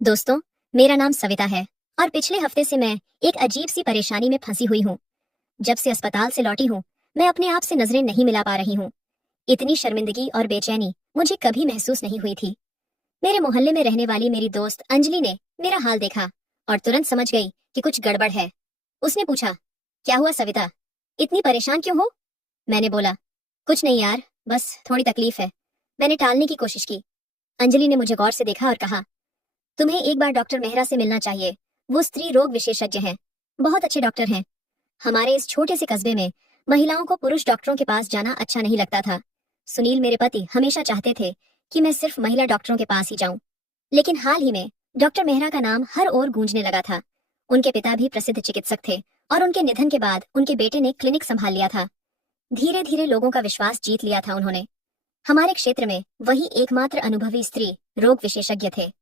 दोस्तों, मेरा नाम सविता है और पिछले हफ्ते से मैं एक अजीब सी परेशानी में फंसी हुई हूँ। जब से अस्पताल से लौटी हूँ, मैं अपने आप से नजरें नहीं मिला पा रही हूँ। इतनी शर्मिंदगी और बेचैनी मुझे कभी महसूस नहीं हुई थी। मेरे मोहल्ले में रहने वाली मेरी दोस्त अंजलि ने मेरा हाल देखा और तुरंत समझ गई कि कुछ गड़बड़ है। उसने पूछा, क्या हुआ सविता, इतनी परेशान क्यों हो? मैंने बोला, कुछ नहीं यार, बस थोड़ी तकलीफ है। मैंने टालने की कोशिश की। अंजलि ने मुझे गौर से देखा और कहा, तुम्हें एक बार डॉक्टर मेहरा से मिलना चाहिए। वो स्त्री रोग विशेषज्ञ हैं, बहुत अच्छे डॉक्टर हैं। हमारे इस छोटे से कस्बे में महिलाओं को पुरुष डॉक्टरों के पास जाना अच्छा नहीं लगता था। सुनील मेरे पति हमेशा चाहते थे कि मैं सिर्फ महिला डॉक्टरों के पास ही जाऊं, लेकिन हाल ही में डॉक्टर मेहरा का नाम हर ओर गूंजने लगा था। उनके पिता भी प्रसिद्ध चिकित्सक थे और उनके निधन के बाद उनके बेटे ने क्लिनिक संभाल लिया था। धीरे धीरे लोगों का विश्वास जीत लिया था उन्होंने। हमारे क्षेत्र में वही एकमात्र अनुभवी स्त्री रोग विशेषज्ञ थे।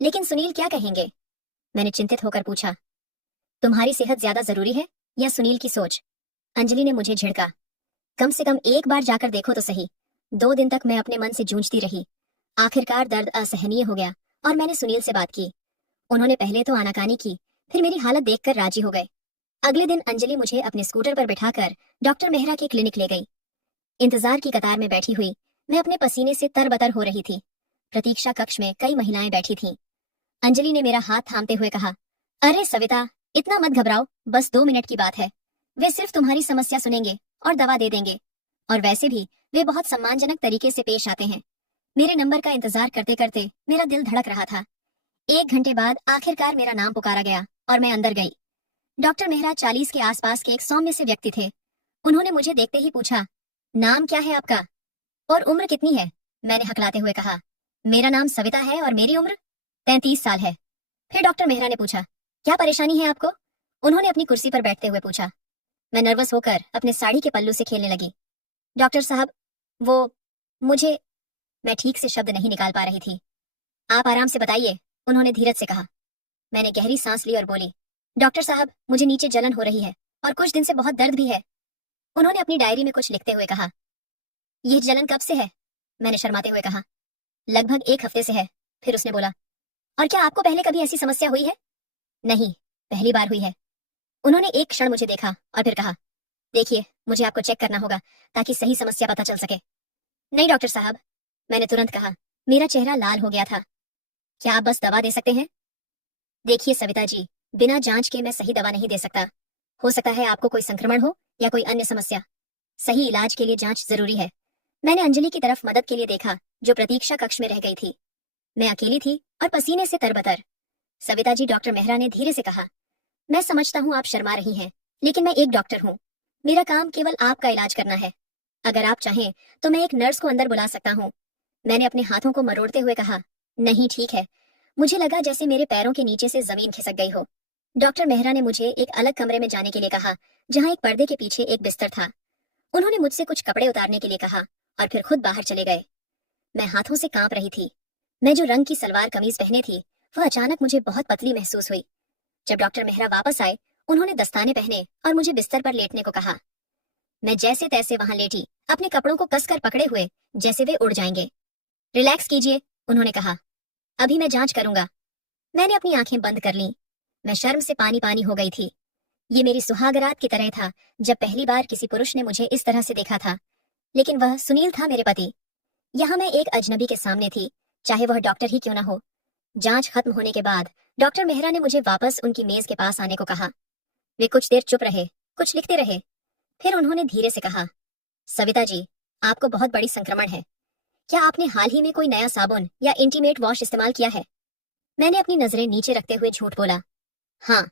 लेकिन सुनील क्या कहेंगे? मैंने चिंतित होकर पूछा, तुम्हारी सेहत ज्यादा जरूरी है या सुनील की सोच? अंजलि ने मुझे झिड़का, कम से कम एक बार जाकर देखो तो सही। 2 दिन तक मैं अपने मन से जूझती रही। आखिरकार दर्द असहनीय हो गया और मैंने सुनील से बात की। उन्होंने पहले तो आनाकानी की, फिर मेरी हालत देखकर राजी हो गए। अगले दिन अंजलि मुझे अपने स्कूटर पर बिठाकर डॉक्टर मेहरा के क्लिनिक ले गई। इंतजार की कतार में बैठी हुई मैं अपने पसीने से तरबतर हो रही थी। प्रतीक्षा कक्ष में कई महिलाएं बैठी थीं। अंजलि ने मेरा हाथ थामते हुए कहा, अरे सविता, इतना मत घबराओ, बस 2 मिनट की बात है। वे सिर्फ तुम्हारी समस्या सुनेंगे और दवा दे देंगे। और वैसे भी वे बहुत सम्मानजनक तरीके से पेश आते हैं। मेरे नंबर का इंतजार करते करते मेरा दिल धड़क रहा था। 1 घंटे बाद आखिरकार मेरा नाम पुकारा गया और मैं अंदर गई। डॉक्टर मेहरा 40 के आसपास के एक सौम्य से व्यक्ति थे। उन्होंने मुझे देखते ही पूछा, नाम क्या है आपका और उम्र कितनी है? मैंने हकलाते हुए कहा, मेरा नाम सविता है और मेरी उम्र 33 साल है। फिर डॉक्टर मेहरा ने पूछा, क्या परेशानी है आपको? उन्होंने अपनी कुर्सी पर बैठते हुए पूछा। मैं नर्वस होकर अपने साड़ी के पल्लू से खेलने लगी। डॉक्टर साहब, वो मुझे मैं ठीक से शब्द नहीं निकाल पा रही थी। आप आराम से बताइए, उन्होंने धीरज से कहा। मैंने गहरी सांस ली और बोली, डॉक्टर साहब, मुझे नीचे जलन हो रही है और कुछ दिन से बहुत दर्द भी है। उन्होंने अपनी डायरी में कुछ लिखते हुए कहा, यह जलन कब से है? मैंने शर्माते हुए कहा, लगभग 1 हफ्ते से है। फिर उसने बोला, और क्या आपको पहले कभी ऐसी समस्या हुई है? नहीं, पहली बार हुई है। उन्होंने एक क्षण मुझे देखा और फिर कहा, देखिए, मुझे आपको चेक करना होगा ताकि सही समस्या पता चल सके। नहीं डॉक्टर साहब, मैंने तुरंत कहा। मेरा चेहरा लाल हो गया था। क्या आप बस दवा दे सकते हैं? देखिए सविता जी, बिना जांच के मैं सही दवा नहीं दे सकता। हो सकता है आपको कोई संक्रमण हो या कोई अन्य समस्या। सही इलाज के लिए जांच जरूरी है। मैंने अंजलि की तरफ मदद के लिए देखा, जो प्रतीक्षा कक्ष में रह गई थी। मैं अकेली थी और पसीने से तरबतर। सविता जी, डॉक्टर मेहरा ने धीरे से कहा, मैं समझता हूँ आप शर्मा रही हैं, लेकिन मैं एक डॉक्टर हूँ। मेरा काम केवल आपका इलाज करना है। अगर आप चाहें तो मैं एक नर्स को अंदर बुला सकता हूँ। मैंने अपने हाथों को मरोड़ते हुए कहा, नहीं ठीक है। मुझे लगा जैसे मेरे पैरों के नीचे से जमीन खिसक गई हो। डॉक्टर मेहरा ने मुझे एक अलग कमरे में जाने के लिए कहा, जहाँ एक पर्दे के पीछे एक बिस्तर था। उन्होंने मुझसे कुछ कपड़े उतारने के लिए कहा और फिर खुद बाहर चले गए। मैं हाथों से कांप रही थी। मैं जो रंग की सलवार कमीज पहने थी, वह अचानक मुझे बहुत पतली महसूस हुई। जब डॉक्टर मेहरा वापस आए, उन्होंने दस्ताने पहने और मुझे बिस्तर पर लेटने को कहा। मैं जैसे तैसे वहां लेटी, अपने कपड़ों को कसकर पकड़े हुए, जैसे वे उड़ जाएंगे। रिलैक्स कीजिए, उन्होंने कहा, अभी मैं जांच करूंगा। मैंने अपनी आंखें बंद कर लीं। मैं शर्म से पानी पानी हो गई थी। ये मेरी सुहागरात की तरह था, जब पहली बार किसी पुरुष ने मुझे इस तरह से देखा था। लेकिन वह सुनील था, मेरे पति। यहाँ मैं एक अजनबी के सामने थी, चाहे वह डॉक्टर ही क्यों ना हो। जांच खत्म होने के बाद डॉक्टर मेहरा ने मुझे वापस उनकी मेज के पास आने को कहा। वे कुछ देर चुप रहे, कुछ लिखते रहे। फिर उन्होंने धीरे से कहा, सविता जी, आपको बहुत बड़ी संक्रमण है। क्या आपने हाल ही में कोई नया साबुन या इंटीमेट वॉश इस्तेमाल किया है? मैंने अपनी नजरें नीचे रखते हुए झूठ बोला, हाँ,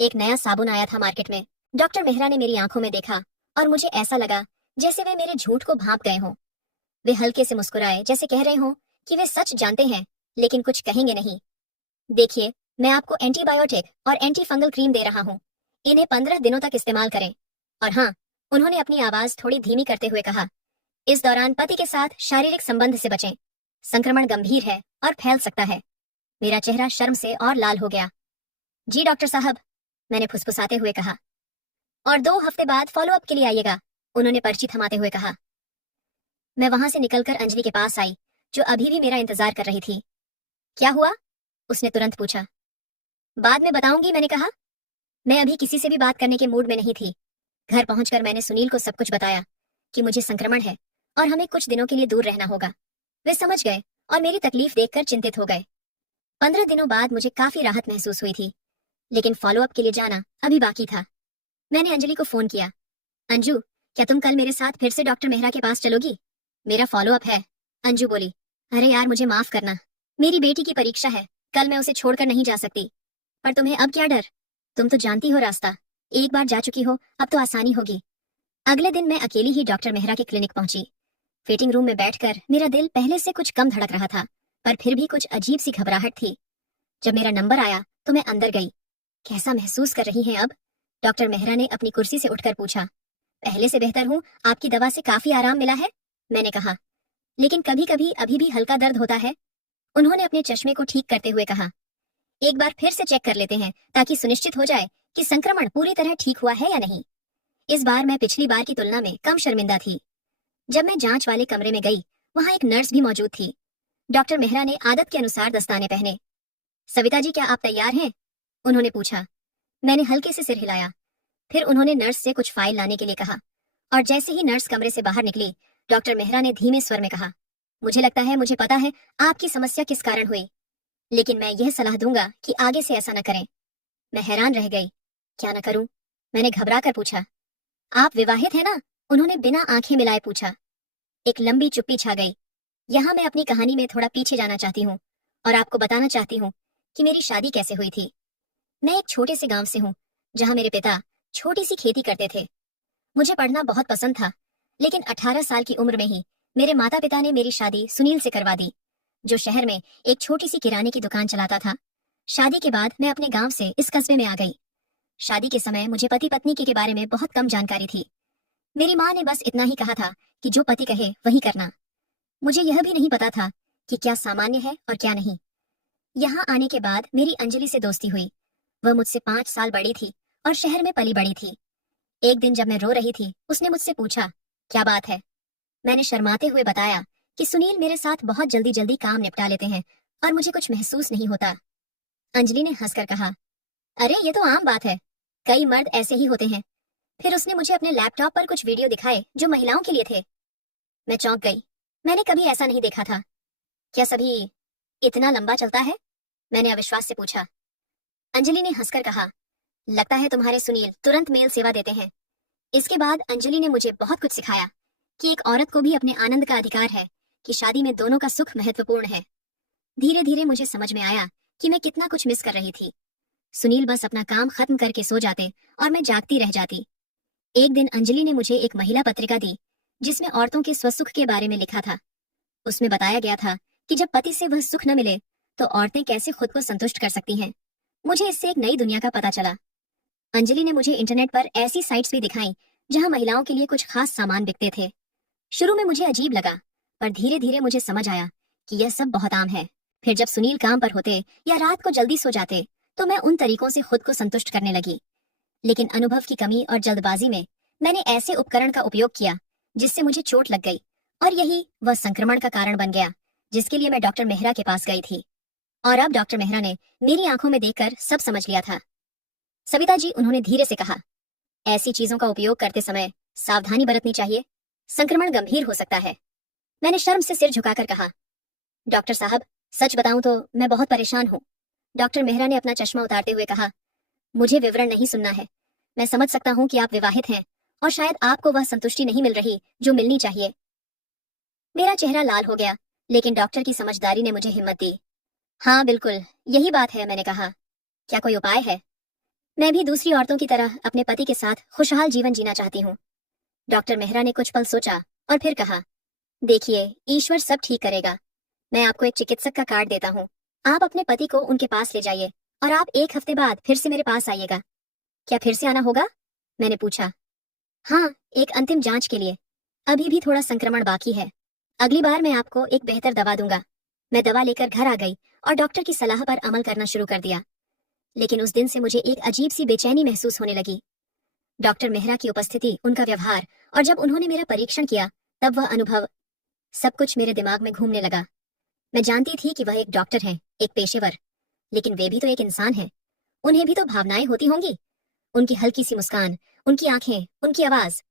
एक नया साबुन आया था मार्केट में। डॉक्टर मेहरा ने मेरी आंखों में देखा और मुझे ऐसा लगा जैसे वे मेरे झूठ को भांप गए हों। वे हल्के से मुस्कुराए, जैसे कह रहे हों कि वे सच जानते हैं लेकिन कुछ कहेंगे नहीं। देखिए, मैं आपको एंटीबायोटिक और एंटी फंगल क्रीम दे रहा हूँ। इन्हें 15 दिनों तक इस्तेमाल करें। और हाँ, उन्होंने अपनी आवाज थोड़ी धीमी करते हुए कहा, इस दौरान पति के साथ शारीरिक संबंध से बचें। संक्रमण गंभीर है और फैल सकता है। मेरा चेहरा शर्म से और लाल हो गया। जी डॉक्टर साहब, मैंने फुसफुसाते हुए कहा। और 2 हफ्ते बाद फॉलो अप के लिए आइएगा, उन्होंने पर्ची थमाते हुए कहा। मैं वहां से निकलकर अंजलि के पास आई, जो अभी भी मेरा इंतजार कर रही थी। क्या हुआ? उसने तुरंत पूछा। बाद में बताऊंगी, मैंने कहा। मैं अभी किसी से भी बात करने के मूड में नहीं थी। घर पहुंचकर मैंने सुनील को सब कुछ बताया कि मुझे संक्रमण है और हमें कुछ दिनों के लिए दूर रहना होगा। वे समझ गए और मेरी तकलीफ देखकर चिंतित हो गए। 15 दिनों बाद मुझे काफी राहत महसूस हुई थी, लेकिन फॉलोअप के लिए जाना अभी बाकी था। मैंने अंजलि को फोन किया। अंजू, क्या तुम कल मेरे साथ फिर से डॉक्टर मेहरा के पास चलोगी? मेरा फॉलोअप है। अंजू बोली। अरे यार, मुझे माफ करना, मेरी बेटी की परीक्षा है, कल मैं उसे छोड़कर नहीं जा सकती। पर तुम्हें अब क्या डर? तुम तो जानती हो रास्ता, एक बार जा चुकी हो, अब तो आसानी होगी। अगले दिन मैं अकेली ही डॉक्टर मेहरा के क्लिनिक पहुंची। वेटिंग रूम में बैठकर मेरा दिल पहले से कुछ कम धड़क रहा था, पर फिर भी कुछ अजीब सी घबराहट थी। जब मेरा नंबर आया तो मैं अंदर गई। कैसा महसूस कर रही हैं अब? डॉक्टर मेहरा ने अपनी कुर्सी से उठकर पूछा। पहले से बेहतर हूँ, आपकी दवा से काफी आराम मिला है, मैंने कहा। लेकिन कभी कभी अभी भी हल्का दर्द होता है, उन्होंने अपने चश्मे को ठीक करते हुए कहा। एक बार फिर से चेक कर लेते हैं ताकि सुनिश्चित हो जाए कि संक्रमण पूरी तरह ठीक हुआ है या नहीं। इस बार मैं पिछली बार की तुलना में कम शर्मिंदा थी। जब मैं जांच वाले कमरे में गई, वहां एक नर्स भी मौजूद थी। डॉक्टर मेहरा ने आदत के अनुसार दस्ताने पहने। सविता जी, क्या आप तैयार हैं? उन्होंने पूछा। मैंने हल्के से सिर हिलाया। फिर उन्होंने नर्स से कुछ फाइल लाने के लिए कहा, और जैसे ही नर्स कमरे से बाहर निकली, डॉक्टर मेहरा ने धीमे स्वर में कहा, मुझे लगता है मुझे पता है आपकी समस्या किस कारण हुई, लेकिन मैं यह सलाह दूंगा कि आगे से ऐसा न करें। मैं हैरान रह गई। क्या न करूं? मैंने घबरा कर पूछा। आप विवाहित हैं ना? उन्होंने बिना आंखें मिलाए पूछा। एक लंबी चुप्पी छा गई। यहाँ मैं अपनी कहानी में थोड़ा पीछे जाना चाहती हूँ और आपको बताना चाहती हूँ कि मेरी शादी कैसे हुई थी। मैं एक छोटे से गांव से हूँ, जहाँ मेरे पिता छोटी सी खेती करते थे। मुझे पढ़ना बहुत पसंद था, लेकिन 18 साल की उम्र में ही मेरे माता पिता ने मेरी शादी सुनील से करवा दी, जो शहर में एक छोटी सी किराने की दुकान चलाता था। शादी के बाद मैं अपने गांव से इस कस्बे में आ गई। शादी के समय मुझे पति पत्नी के बारे में बहुत कम जानकारी थी। मेरी माँ ने बस इतना ही कहा था कि जो पति कहे वही करना। मुझे यह भी नहीं पता था कि क्या सामान्य है और क्या नहीं। यहाँ आने के बाद मेरी अंजलि से दोस्ती हुई। वह मुझसे 5 साल बड़ी थी और शहर में पली बड़ी थी। एक दिन जब मैं रो रही थी, उसने मुझसे पूछा, क्या बात है? मैंने शर्माते हुए बताया कि सुनील मेरे साथ बहुत जल्दी जल्दी काम निपटा लेते हैं और मुझे कुछ महसूस नहीं होता। अंजलि ने हंसकर कहा, अरे ये तो आम बात है, कई मर्द ऐसे ही होते हैं। फिर उसने मुझे अपने लैपटॉप पर कुछ वीडियो दिखाए जो महिलाओं के लिए थे। मैं चौंक गई। मैंने कभी ऐसा नहीं देखा था। क्या सभी इतना लंबा चलता है? मैंने अविश्वास से पूछा। अंजलि ने हंसकर कहा, लगता है तुम्हारे सुनील तुरंत मेल सेवा देते हैं। इसके बाद अंजलि ने मुझे बहुत कुछ सिखाया कि एक औरत को भी अपने आनंद का अधिकार है, कि शादी में दोनों का सुख महत्वपूर्ण है। धीरे धीरे मुझे समझ में आया कि मैं कितना कुछ मिस कर रही थी। सुनील बस अपना काम खत्म करके सो जाते और मैं जागती रह जाती। एक दिन अंजलि ने मुझे एक महिला पत्रिका दी, जिसमें औरतों के स्वसुख के बारे में लिखा था। उसमें बताया गया था कि जब पति से वह सुख न मिले तो औरतें कैसे खुद को संतुष्ट कर सकती हैं। मुझे इससे एक नई दुनिया का पता चला। अंजलि ने मुझे इंटरनेट पर ऐसी साइट्स भी दिखाई जहां महिलाओं के लिए कुछ खास सामान बिकते थे। शुरू में मुझे अजीब लगा, पर धीरे धीरे मुझे समझ आया कि यह सब बहुत आम है। फिर जब सुनील काम पर होते या रात को जल्दी सो जाते, तो मैं उन तरीकों से खुद को संतुष्ट करने लगी। लेकिन अनुभव की कमी और जल्दबाजी में मैंने ऐसे उपकरण का उपयोग किया जिससे मुझे चोट लग गई, और यही वह संक्रमण का कारण बन गया जिसके लिए मैं डॉक्टर मेहरा के पास गई थी। और अब डॉक्टर मेहरा ने मेरी आंखों में देखकर सब समझ लिया था। सविता जी, उन्होंने धीरे से कहा, ऐसी चीजों का उपयोग करते समय सावधानी बरतनी चाहिए, संक्रमण गंभीर हो सकता है। मैंने शर्म से सिर झुकाकर कहा, डॉक्टर साहब, सच बताऊं तो मैं बहुत परेशान हूँ। डॉक्टर मेहरा ने अपना चश्मा उतारते हुए कहा, मुझे विवरण नहीं सुनना है। मैं समझ सकता हूँ कि आप विवाहित हैं और शायद आपको वह संतुष्टि नहीं मिल रही जो मिलनी चाहिए। मेरा चेहरा लाल हो गया, लेकिन डॉक्टर की समझदारी ने मुझे हिम्मत दी। हाँ बिल्कुल, यही बात है, मैंने कहा। क्या कोई उपाय है? मैं भी दूसरी औरतों की तरह अपने पति के साथ खुशहाल जीवन जीना चाहती हूँ। डॉक्टर मेहरा ने कुछ पल सोचा और फिर कहा, देखिए, ईश्वर सब ठीक करेगा। मैं आपको एक चिकित्सक का कार्ड देता हूँ। आप अपने पति को उनके पास ले जाइए और आप 1 हफ्ते बाद फिर से मेरे पास आइएगा। क्या फिर से आना होगा? मैंने पूछा। हाँ, एक अंतिम जांच के लिए। अभी भी थोड़ा संक्रमण बाकी है। अगली बार मैं आपको एक बेहतर दवा दूंगा। मैं दवा लेकर घर आ गई और डॉक्टर की सलाह पर अमल करना शुरू कर दिया। लेकिन उस दिन से मुझे एक अजीब सी बेचैनी महसूस होने लगी। डॉक्टर मेहरा की उपस्थिति, उनका व्यवहार, और जब उन्होंने मेरा परीक्षण किया तब वह अनुभव, सब कुछ मेरे दिमाग में घूमने लगा। मैं जानती थी कि वह एक डॉक्टर हैं, एक पेशेवर, लेकिन वे भी तो एक इंसान हैं, उन्हें भी तो भावनाएं होती होंगी। उनकी हल्की सी मुस्कान, उनकी आंखें, उनकी आवाज,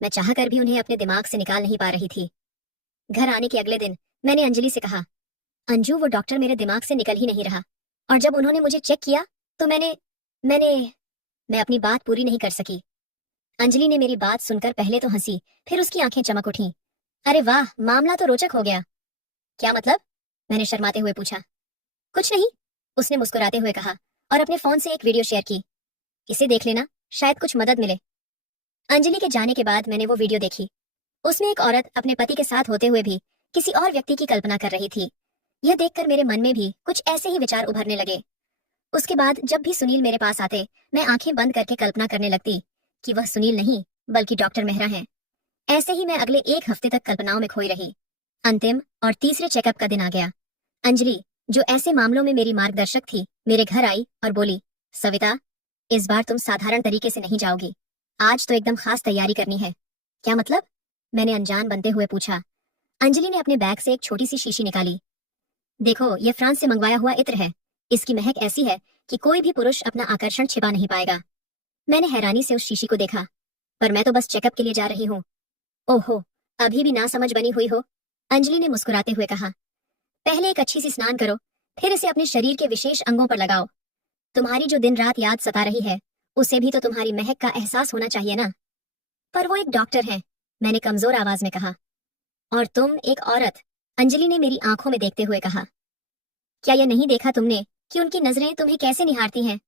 मैं चाहकर भी उन्हें अपने दिमाग से निकाल नहीं पा रही थी। घर आने के अगले दिन मैंने अंजलि से कहा, अंजू वो डॉक्टर मेरे दिमाग से निकल ही नहीं रहा। और जब उन्होंने मुझे चेक किया तो मैंने मैंने मैं अपनी बात पूरी नहीं कर सकी। अंजलि ने मेरी बात सुनकर पहले तो हंसी, फिर उसकी आंखें चमक उठी। अरे वाह, मामला तो रोचक हो गया। क्या मतलब? मैंने शर्माते हुए पूछा। कुछ नहीं, उसने मुस्कुराते हुए कहा और अपने फोन से एक वीडियो शेयर की। इसे देख लेना, शायद कुछ मदद मिले। अंजलि के जाने के बाद मैंने वो वीडियो देखी। उसमें एक औरत अपने पति के साथ होते हुए भी किसी और व्यक्ति की कल्पना कर रही थी। यह देखकर मेरे मन में भी कुछ ऐसे ही विचार उभरने लगे। उसके बाद जब भी सुनील मेरे पास आते, मैं आंखें बंद करके कल्पना करने लगती कि वह सुनील नहीं बल्कि डॉक्टर मेहरा हैं। ऐसे ही मैं अगले एक हफ्ते तक कल्पनाओं में खोई रही। अंतिम और तीसरे चेकअप का दिन आ गया। अंजलि, जो ऐसे मामलों में मेरी मार्गदर्शक थी, मेरे घर आई और बोली, सविता, इस बार तुम साधारण तरीके से नहीं जाओगी। आज तो एकदम खास तैयारी करनी है। क्या मतलब? मैंने अनजान बनते हुए पूछा। अंजलि ने अपने बैग से एक छोटी सी शीशी निकाली। देखो, यह फ्रांस से मंगवाया हुआ इत्र है। इसकी महक ऐसी है कि कोई भी पुरुष अपना आकर्षण छिपा नहीं पाएगा। मैंने हैरानी से उस शीशी को देखा। पर मैं तो बस चेकअप के लिए जा रही हूँ। ओहो, अभी भी ना समझ बनी हुई हो? अंजलि ने मुस्कुराते हुए कहा। पहले एक अच्छी सी स्नान करो, फिर इसे अपने शरीर के विशेष अंगों पर लगाओ। तुम्हारी जो दिन रात याद सता रही है, उसे भी तो तुम्हारी महक का एहसास होना चाहिए ना। पर वो एक डॉक्टर है, मैंने कमजोर आवाज में कहा। और तुम एक औरत, अंजलि ने मेरी आंखों में देखते हुए कहा। क्या यह नहीं देखा तुमने कि उनकी नजरें तुम्हें कैसे निहारती हैं?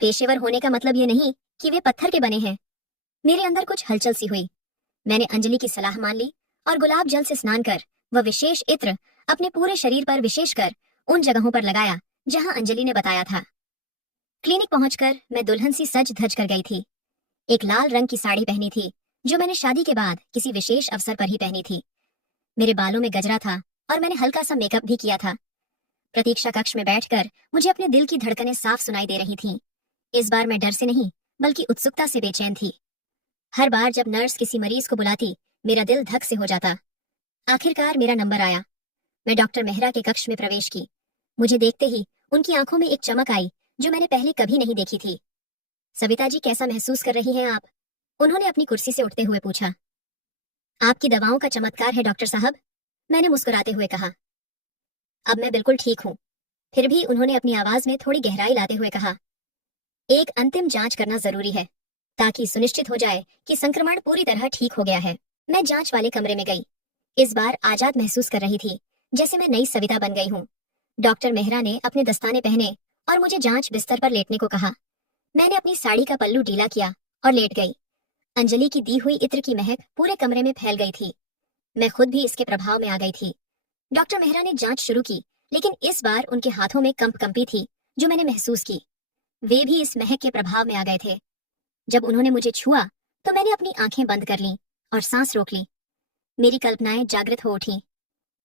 पेशेवर होने का मतलब ये नहीं कि वे पत्थर के बने हैं। मेरे अंदर कुछ हलचल सी हुई। मैंने अंजलि की सलाह मान ली और गुलाब जल से स्नान कर वह विशेष इत्र अपने पूरे शरीर पर, विशेषकर उन जगहों पर लगाया जहां अंजलि ने बताया था। क्लिनिक पहुंचकर मैं दुल्हन सी सज धज कर गई थी। एक लाल रंग की साड़ी पहनी थी, जो मैंने शादी के बाद किसी विशेष अवसर पर ही पहनी थी। मेरे बालों में गजरा था और मैंने हल्का सा मेकअप भी किया था। प्रतीक्षा कक्ष में बैठकर मुझे अपने दिल की धड़कनें साफ सुनाई दे रही थीं। इस बार मैं डर से नहीं बल्कि उत्सुकता से बेचैन थी। हर बार जब नर्स किसी मरीज को बुलाती, मेरा दिल धक से हो जाता। आखिरकार मेरा नंबर आया। मैं डॉक्टर मेहरा के कक्ष में प्रवेश की। मुझे देखते ही उनकी आंखों में एक चमक आई जो मैंने पहले कभी नहीं देखी थी। सविता जी, कैसा महसूस कर रही हैं आप? उन्होंने अपनी कुर्सी से उठते हुए पूछा। आपकी दवाओं का चमत्कार है डॉक्टर साहब, मैंने मुस्कुराते हुए कहा। अब मैं बिल्कुल ठीक हूँ। फिर भी उन्होंने अपनी आवाज में थोड़ी गहराई लाते हुए कहा, एक अंतिम जांच करना जरूरी है ताकि सुनिश्चित हो जाए कि संक्रमण पूरी तरह ठीक हो गया है। मैं जांच वाले कमरे में गई। इस बार आजाद महसूस कर रही थी, जैसे मैं नई सविता बन गई हूँ। डॉक्टर मेहरा ने अपने दस्ताने पहने और मुझे जांच बिस्तर पर लेटने को कहा। मैंने अपनी साड़ी का पल्लू ढीला किया और लेट गई। अंजलि की दी हुई इत्र की महक पूरे कमरे में फैल गई थी। मैं खुद भी इसके प्रभाव में आ गई थी। डॉक्टर मेहरा ने जांच शुरू की, लेकिन इस बार उनके हाथों में कंपी थी जो मैंने महसूस की। वे भी इस महक के प्रभाव में आ गए थे। जब उन्होंने मुझे छुआ तो मैंने अपनी आंखें बंद कर लीं और सांस रोक ली। मेरी कल्पनाएं जागृत हो उठीं।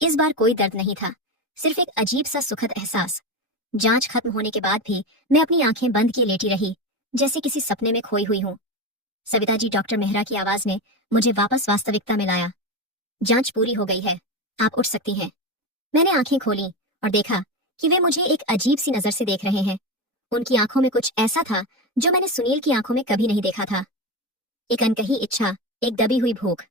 इस बार कोई दर्द नहीं था, सिर्फ एक अजीब सा सुखद एहसास। जांच खत्म होने के बाद भी मैं अपनी आंखें बंद किए लेटी रही, जैसे किसी सपने में खोई हुई हूं। सविता जी, डॉक्टर मेहरा की आवाज ने मुझे वापस वास्तविकता में लाया। जांच पूरी हो गई है, आप उठ सकती हैं। मैंने आंखें खोली और देखा कि वे मुझे एक अजीब सी नजर से देख रहे हैं। उनकी आंखों में कुछ ऐसा था जो मैंने सुनील की आंखों में कभी नहीं देखा था। एक अनकही इच्छा, एक दबी हुई भूख।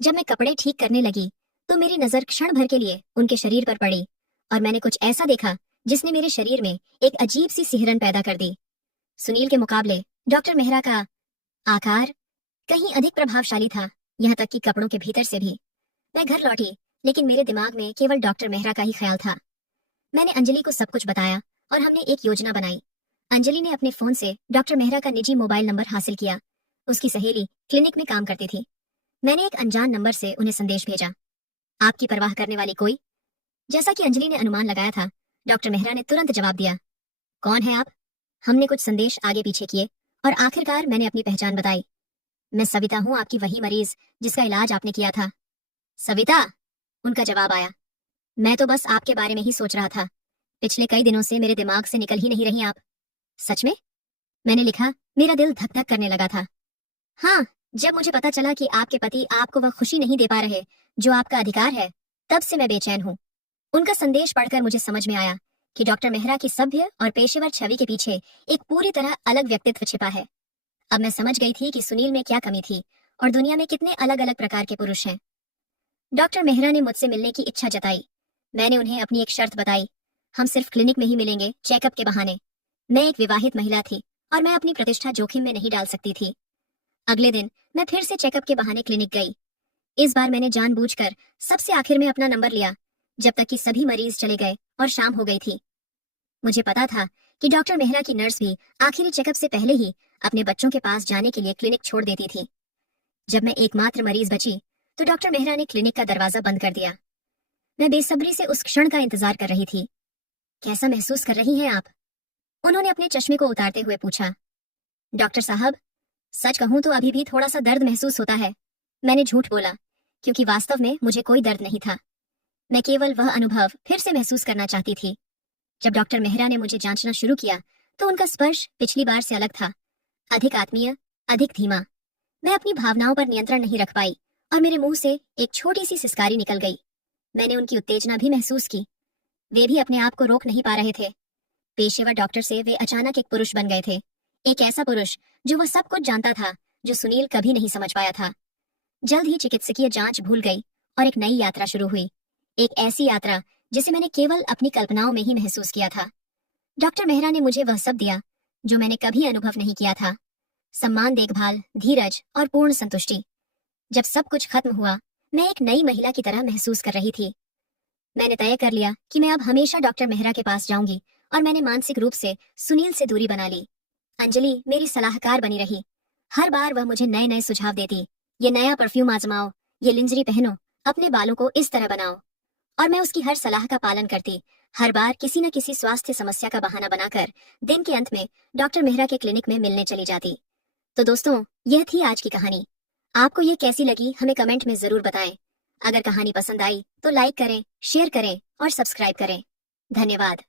जब मैं कपड़े ठीक करने लगी तो मेरी नजर क्षण भर के लिए उनके शरीर पर पड़ी और मैंने कुछ ऐसा देखा जिसने मेरे शरीर में एक अजीब सी सिहरन पैदा कर दी। सुनील के मुकाबले डॉक्टर मेहरा का आकार कहीं अधिक प्रभावशाली था, यहाँ तक कि कपड़ों के भीतर से भी। मैं घर लौटी, लेकिन मेरे दिमाग में केवल डॉक्टर मेहरा का ही ख्याल था। मैंने अंजलि को सब कुछ बताया और हमने एक योजना बनाई। अंजलि ने अपने फोन से डॉक्टर मेहरा का निजी मोबाइल नंबर हासिल किया। उसकी सहेली क्लिनिक में काम करती थी। मैंने एक अनजान नंबर से उन्हें संदेश भेजा, आपकी परवाह करने वाली कोई? जैसा कि अंजलि ने अनुमान लगाया था, डॉक्टर मेहरा ने तुरंत जवाब दिया, कौन है आप? हमने कुछ संदेश आगे पीछे किए और आखिरकार मैंने अपनी पहचान बताई। मैं सविता हूँ, आपकी वही मरीज जिसका इलाज आपने किया था। सविता, उनका जवाब आया। मैं तो बस आपके बारे में ही सोच रहा था। पिछले कई दिनों से मेरे दिमाग से निकल ही नहीं रही आप। सच में? मैंने लिखा। मेरा दिल धक धक करने लगा था। हाँ, जब मुझे पता चला कि आपके पति आपको वह खुशी नहीं दे पा रहे जो आपका अधिकार है, तब से मैं बेचैन हूँ। उनका संदेश पढ़कर मुझे समझ में आया कि डॉक्टर मेहरा की सभ्य और पेशेवर छवि के पीछे एक पूरी तरह अलग व्यक्तित्व छिपा है। अब मैं समझ गई थी कि सुनील में क्या कमी थी और दुनिया में कितने अलग अलग प्रकार के पुरुष हैं। डॉक्टर मेहरा ने मुझसे मिलने की इच्छा जताई। मैंने उन्हें अपनी एक शर्त बताई। हम सिर्फ क्लिनिक में ही मिलेंगे, चेकअप के बहाने। मैं एक विवाहित महिला थी और मैं अपनी प्रतिष्ठा जोखिम में नहीं डाल सकती थी। अगले दिन मैं फिर से चेकअप के बहाने क्लिनिक गई। इस बार मैंने जानबूझकर सबसे आखिर में अपना नंबर लिया, जब तक कि सभी मरीज चले गए और शाम हो गई थी। मुझे पता था कि डॉक्टर मेहरा की नर्स भी आखिरी चेकअप से पहले ही अपने बच्चों के पास जाने के लिए क्लिनिक छोड़ देती थी। जब मैं एकमात्र मरीज बची तो डॉक्टर मेहरा ने क्लिनिक का दरवाजा बंद कर दिया। मैं बेसब्री से उस क्षण का इंतजार कर रही थी। कैसा महसूस कर रही हैं आप? उन्होंने अपने चश्मे को उतारते हुए पूछा। डॉक्टर साहब, सच कहूं तो अभी भी थोड़ा सा दर्द महसूस होता है। मैंने झूठ बोला, क्योंकि वास्तव में मुझे कोई दर्द नहीं था। मैं केवल वह अनुभव फिर से महसूस करना चाहती थी। जब डॉक्टर मेहरा ने मुझे जांचना शुरू किया तो उनका स्पर्श पिछली बार से अलग था, अधिक आत्मीय, अधिक धीमा। मैं अपनी भावनाओं पर नियंत्रण नहीं रख पाई और मेरे मुंह से एक छोटी सी सिसकारी निकल गई। मैंने उनकी उत्तेजना भी महसूस की। वे भी अपने आप को रोक नहीं पा रहे थे। पेशेवर डॉक्टर से वे अचानक एक पुरुष बन गए थे, एक ऐसा पुरुष जो वह सब कुछ जानता था जो सुनील कभी नहीं समझ पाया था। जल्द ही चिकित्सकीय जांच भूल गई और एक नई यात्रा शुरू हुई, एक ऐसी यात्रा जिसे मैंने केवल अपनी कल्पनाओं में ही महसूस किया था। डॉक्टर मेहरा ने मुझे वह सब दिया जो मैंने कभी अनुभव नहीं किया था। सम्मान, देखभाल, धीरज और पूर्ण संतुष्टि। जब सब कुछ खत्म हुआ, मैं एक नई महिला की तरह महसूस कर रही थी। मैंने तय कर लिया कि मैं अब हमेशा डॉक्टर मेहरा के पास जाऊंगी और मैंने मानसिक रूप से सुनील से दूरी बना ली। अंजलि मेरी सलाहकार बनी रही। हर बार वह मुझे नए नए सुझाव देती। ये नया परफ्यूम आजमाओ, ये लिंजरी पहनो, अपने बालों को इस तरह बनाओ। और मैं उसकी हर सलाह का पालन करती, हर बार किसी न किसी स्वास्थ्य समस्या का बहाना बनाकर दिन के अंत में डॉक्टर मेहरा के क्लिनिक में मिलने चली जाती। तो दोस्तों, यह थी आज की कहानी। आपको ये कैसी लगी हमें कमेंट में जरूर बताएं। अगर कहानी पसंद आई तो लाइक करें, शेयर करें और सब्सक्राइब करें। धन्यवाद।